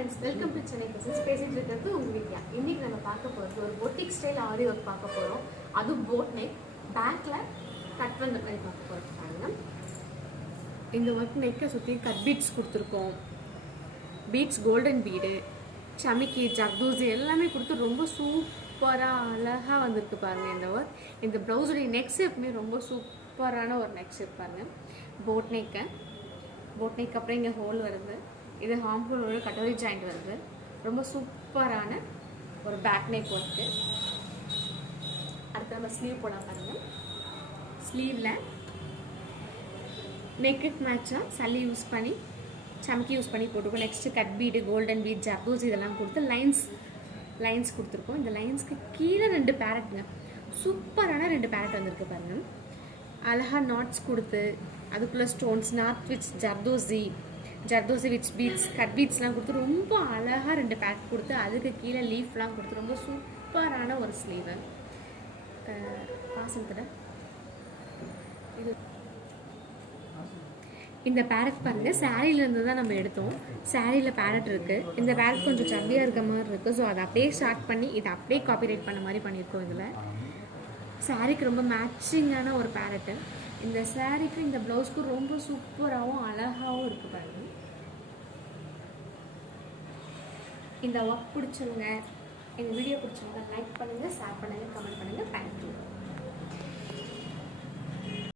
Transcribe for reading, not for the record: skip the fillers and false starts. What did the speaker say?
friends, welcome to Chennai Cousins. பேசிட்டு இருக்கிறது உங்க வித்யா. இன்னைக்கு நம்ம பார்க்க போறது ஒரு பொட்டிக் ஸ்டைல் ஆரி ஒர்க் பார்க்க போறோம். அது போட் நெக், பேக்ல கட் வந்த மாதிரி பார்க்க போறோம் பாருங்க. இந்த ஒர்க் நெக்கை சுத்தி கட் பீட்ஸ் கொடுத்துருக்கோம். பீட்ஸ் கோல்டன் பீடு, சமிக்கி, ஜர்தோசி எல்லாமே கொடுத்து ரொம்ப சூப்பராக அழகாக வந்திருக்கு பாருங்க இந்த ஒர்க். இந்த ப்ளவுஸுடைய நெக் ஷேப்புமே ரொம்ப சூப்பரான ஒரு நெக் ஷேப் பாருங்க. போட் நெக்கு அப்புறம் இங்கே ஹோல் வருது. இது ஹார்ம் ஹோலோட கட்டோரி ஜாயிண்ட் வருது. ரொம்ப சூப்பரான ஒரு பேக் நெக் ஒர்க்கு. அடுத்து நம்ம ஸ்லீவ் போட பாருங்க. ஸ்லீவில் நெக்குக்கு மேட்சாக சல்லி யூஸ் பண்ணி சமக்கி யூஸ் பண்ணி போட்டுருக்கோம். Next cut bead, golden bead, zardozi இதெல்லாம் கொடுத்து லைன்ஸ் கொடுத்துருக்கோம். இந்த லைன்ஸ்க்கு கீழே 2 பேரட்டுங்க, சூப்பரான 2 பேரட் வந்திருக்கு பாருங்கள். அழகாக நாட்ஸ் கொடுத்து அதுக்குள்ளே ஸ்டோன்ஸ், நார்த் with zardozi with beads, cut பீட்ஸ்லாம் கொடுத்து ரொம்ப அழகாக 2 பேக் கொடுத்து அதுக்கு கீழே லீஃப்லாம் கொடுத்து ரொம்ப சூப்பரான ஒரு ஸ்லீவு. பாசத்தில் இது இந்த பேரட் பாருங்கள், சாரீலேருந்து தான் நம்ம எடுத்தோம். சாரியில் பேரட் இருக்குது. இந்த பேரட் கொஞ்சம் சப்பியாக இருக்க மாதிரி இருக்குது. ஸோ அதை அப்படியே ஸ்டார்ட் பண்ணி இதை அப்படியே காப்பிரைட் பண்ண மாதிரி பண்ணியிருக்கோம். இதில் சாரீக்கு ரொம்ப மேட்சிங்கான ஒரு பேரட்டு. இந்த சாரீக்கு இந்த ப்ளவுஸ்க்கு ரொம்ப சூப்பராகவும் அழகாகவும் இருக்குது பாருங்க. இந்த ஒர்க் பிடிச்சவங்க, இந்த வீடியோ பிடிச்சவங்க லைக் பண்ணுங்கள், ஷேர் பண்ணுங்கள், கமெண்ட் பண்ணுங்கள். தேங்க்யூ.